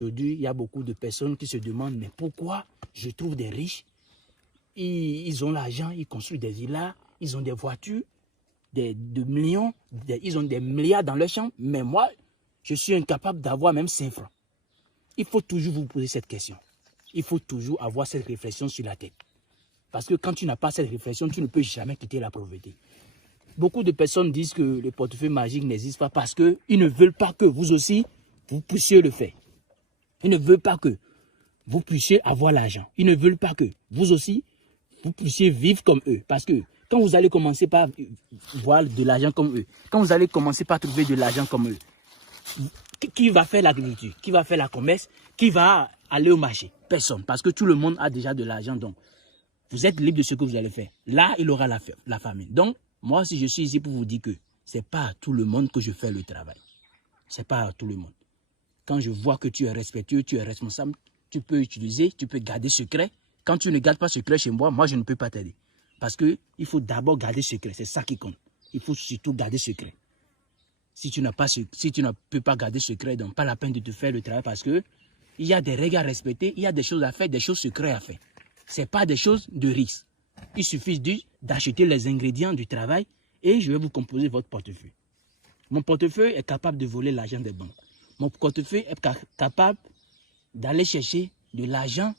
Aujourd'hui, il y a beaucoup de personnes qui se demandent, mais pourquoi je trouve des riches, ils ont l'argent, ils construisent des villas, ils ont des voitures, des millions, ils ont des milliards dans leur chambre, mais moi, je suis incapable d'avoir même 5 francs. Il faut toujours vous poser cette question. Il faut toujours avoir cette réflexion sur la tête. Parce que quand tu n'as pas cette réflexion, tu ne peux jamais quitter la pauvreté. Beaucoup de personnes disent que le portefeuille magique n'existe pas parce qu'ils ne veulent pas que vous aussi, vous puissiez le faire. Ils ne veulent pas que vous puissiez avoir l'argent. Ils ne veulent pas que vous aussi, vous puissiez vivre comme eux. Parce que quand vous allez commencer par voir de l'argent comme eux, quand vous allez commencer par trouver de l'argent comme eux, qui va faire l'agriculture? Qui va faire la commerce? Qui va aller au marché? Personne. Parce que tout le monde a déjà de l'argent. Donc, vous êtes libre de ce que vous allez faire. Là, il aura la famine. Donc, moi, si je suis ici pour vous dire que ce n'est pas à tout le monde que je fais le travail. Ce n'est pas à tout le monde. Quand je vois que tu es respectueux, tu es responsable, tu peux utiliser, tu peux garder secret. Quand tu ne gardes pas secret chez moi, moi, je ne peux pas t'aider. Parce qu'il faut d'abord garder secret. C'est ça qui compte. Il faut surtout garder secret. Si tu ne peux pas garder secret, donc pas la peine de te faire le travail parce que il y a des règles à respecter, il y a des choses à faire, des choses secrètes à faire. Ce n'est pas des choses de risque. Il suffit d'acheter les ingrédients du travail et je vais vous composer votre portefeuille. Mon portefeuille est capable de voler l'argent des banques. Mon portefeuille est capable d'aller chercher de l'argent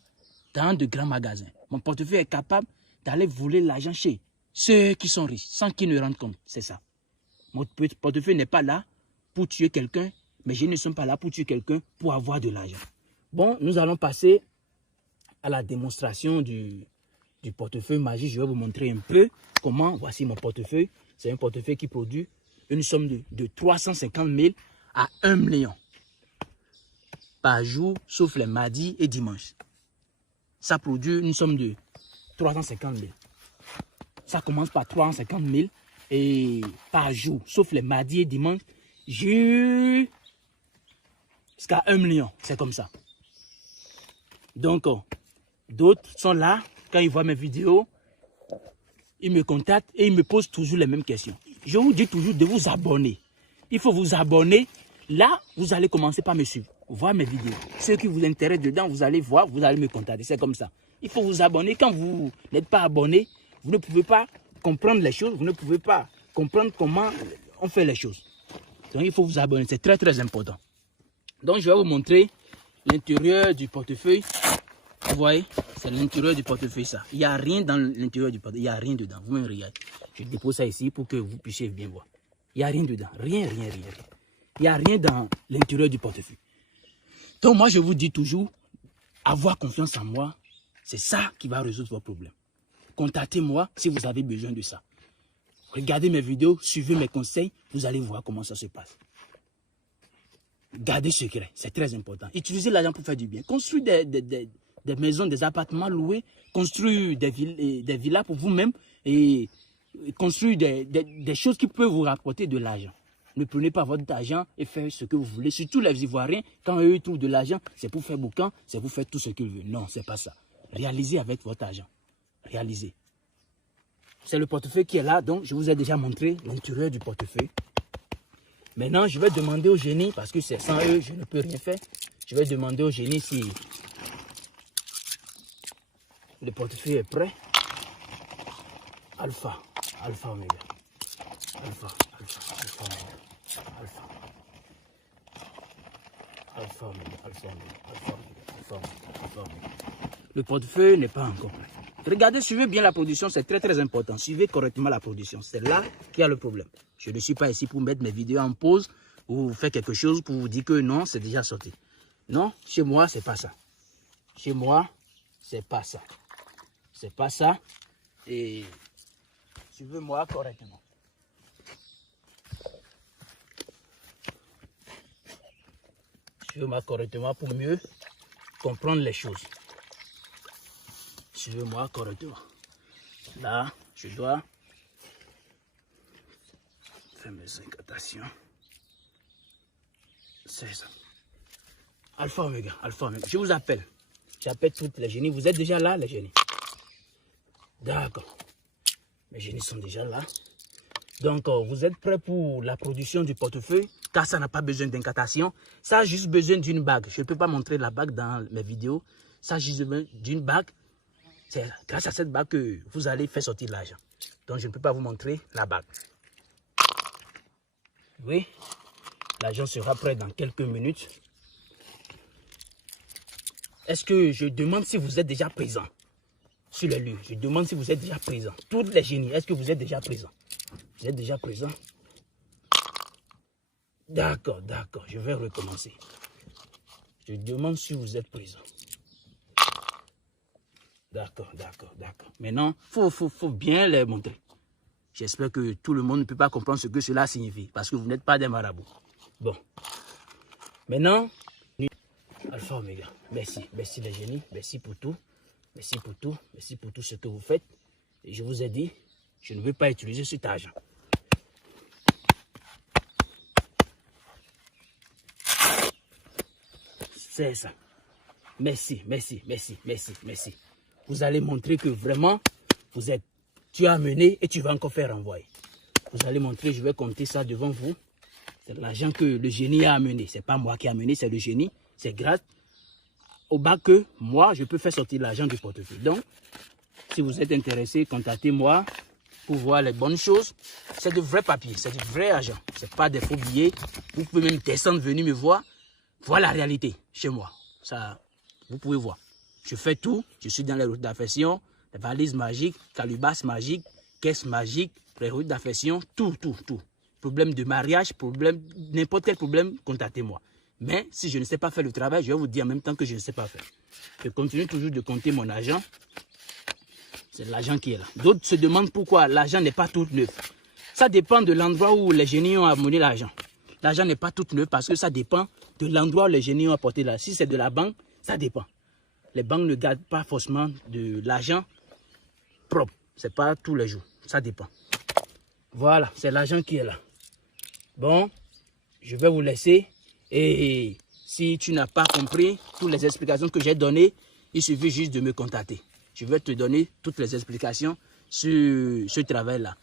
dans de grands magasins. Mon portefeuille est capable d'aller voler l'argent chez ceux qui sont riches, sans qu'ils ne rendent compte. C'est ça. Mon portefeuille n'est pas là pour tuer quelqu'un, mais je ne suis pas là pour tuer quelqu'un pour avoir de l'argent. Bon, nous allons passer à la démonstration du portefeuille magique. Je vais vous montrer un peu comment. Voici mon portefeuille. C'est un portefeuille qui produit une somme de 350 000 à 1 million par jour, sauf les mardis et dimanches. Ça produit une somme de 350 000. Ça commence par 350 000 et par jour, sauf les mardis et dimanches, jusqu'à 1 million. C'est comme ça. Donc, d'autres sont là, quand ils voient mes vidéos, ils me contactent et ils me posent toujours les mêmes questions. Je vous dis toujours de vous abonner. Il faut vous abonner. Là, vous allez commencer par me suivre, voir mes vidéos. Ceux qui vous intéressent dedans, vous allez voir, vous allez me contacter. C'est comme ça. Il faut vous abonner. Quand vous n'êtes pas abonné, vous ne pouvez pas comprendre les choses. Vous ne pouvez pas comprendre comment on fait les choses. Donc, il faut vous abonner. C'est très, très important. Donc, je vais vous montrer l'intérieur du portefeuille. Vous voyez, c'est l'intérieur du portefeuille, ça. Il n'y a rien dans l'intérieur du portefeuille. Il n'y a rien dedans. Vous me regardez. Je dépose ça ici pour que vous puissiez bien voir. Il n'y a rien dedans. Rien, rien, rien. Il n'y a rien dans l'intérieur du portefeuille. Donc, moi, je vous dis toujours, avoir confiance en moi, c'est ça qui va résoudre vos problèmes. Contactez-moi si vous avez besoin de ça. Regardez mes vidéos, suivez mes conseils, vous allez voir comment ça se passe. Gardez secret, c'est très important. Utilisez l'argent pour faire du bien. Construisez des maisons, des appartements loués, construire des villas pour vous-même et construire des choses qui peuvent vous rapporter de l'argent. Ne prenez pas votre argent et faites ce que vous voulez. Surtout les Ivoiriens, quand eux ils trouvent de l'argent, c'est pour faire boucan, c'est pour faire tout ce qu'ils veulent. Non, c'est pas ça. Réalisez avec votre argent. Réalisez. C'est le portefeuille qui est là, donc je vous ai déjà montré l'intérieur du portefeuille. Maintenant, je vais demander au génie, parce que c'est sans eux, je ne peux rien faire. Je vais demander au génie si le portefeuille est prêt. Alpha, alpha, oméga. Alpha, alpha, alpha, oméga. Alpha. Alpha, oméga, alpha, oméga, alpha, oméga, alpha, oméga, alpha, oméga. Le portefeuille n'est pas encore prêt. Regardez, suivez bien la production, c'est très très important. Suivez correctement la production, c'est là qu'il y a le problème. Je ne suis pas ici pour mettre mes vidéos en pause ou faire quelque chose pour vous dire que non, c'est déjà sorti. Non, chez moi, c'est pas ça. Chez moi, c'est pas ça. C'est pas ça. Et suivez-moi correctement. Suivez-moi correctement pour mieux comprendre les choses. Suivez-moi correctement. Là, je dois faire mes incantations. C'est ça. Alpha Oméga, Alpha Oméga. Je vous appelle. J'appelle toutes les génies. Vous êtes déjà là, les génies? D'accord. Mes génies sont déjà là. Donc, vous êtes prêts pour la production du portefeuille? car ça n'a pas besoin d'incantation. Ça a juste besoin d'une bague. Je ne peux pas montrer la bague dans mes vidéos. Ça a juste besoin d'une bague. C'est grâce à cette bague que vous allez faire sortir l'argent. Donc, je ne peux pas vous montrer la bague. Oui, l'argent sera prêt dans quelques minutes. Est-ce que je demande si vous êtes déjà présent sur le lieu? Je demande si vous êtes déjà présent. Tous les génies, est-ce que vous êtes déjà présent? Vous êtes déjà présent? D'accord, d'accord, je vais recommencer. Je demande si vous êtes présent. D'accord, d'accord, d'accord. Maintenant, faut bien les montrer. J'espère que tout le monde ne peut pas comprendre ce que cela signifie, parce que vous n'êtes pas des marabouts. Bon. Maintenant, Alpha Oméga, merci. Merci les génies, merci pour tout. Merci pour tout. Merci pour tout ce que vous faites. Et je vous ai dit, je ne veux pas utiliser cet argent. C'est ça. Merci, merci, merci, merci, merci. Vous allez montrer que vraiment, tu as amené et tu vas encore faire renvoyer. Vous allez montrer, je vais compter ça devant vous. C'est l'argent que le génie a amené. Ce n'est pas moi qui ai amené, c'est le génie. C'est grâce au bas que moi, je peux faire sortir l'argent du portefeuille. Donc, si vous êtes intéressé, contactez-moi pour voir les bonnes choses. C'est de vrais papiers, c'est du vrai argent. Ce n'est pas des faux billets. Vous pouvez même descendre, venir me voir. Voilà la réalité chez moi. Ça, vous pouvez voir. Je fais tout. Je suis dans les routes d'affection, les valises magiques, calubas magiques, caisses magiques, les routes d'affection, tout, tout, tout. Problème de mariage, problème, n'importe quel problème, contactez-moi. Mais si je ne sais pas faire le travail, je vais vous dire en même temps que je ne sais pas faire. Je continue toujours de compter mon argent. C'est l'argent qui est là. D'autres se demandent pourquoi l'argent n'est pas tout neuf. Ça dépend de l'endroit où les génies ont amené l'argent. L'argent n'est pas tout neuf parce que ça dépend de l'endroit où les génies ont apporté l'argent. Si c'est de la banque, ça dépend. Les banques ne gardent pas forcément de l'argent propre. Ce n'est pas tous les jours. Ça dépend. Voilà, c'est l'argent qui est là. Bon, je vais vous laisser. Et si tu n'as pas compris toutes les explications que j'ai données, il suffit juste de me contacter. Je vais te donner toutes les explications sur ce travail-là.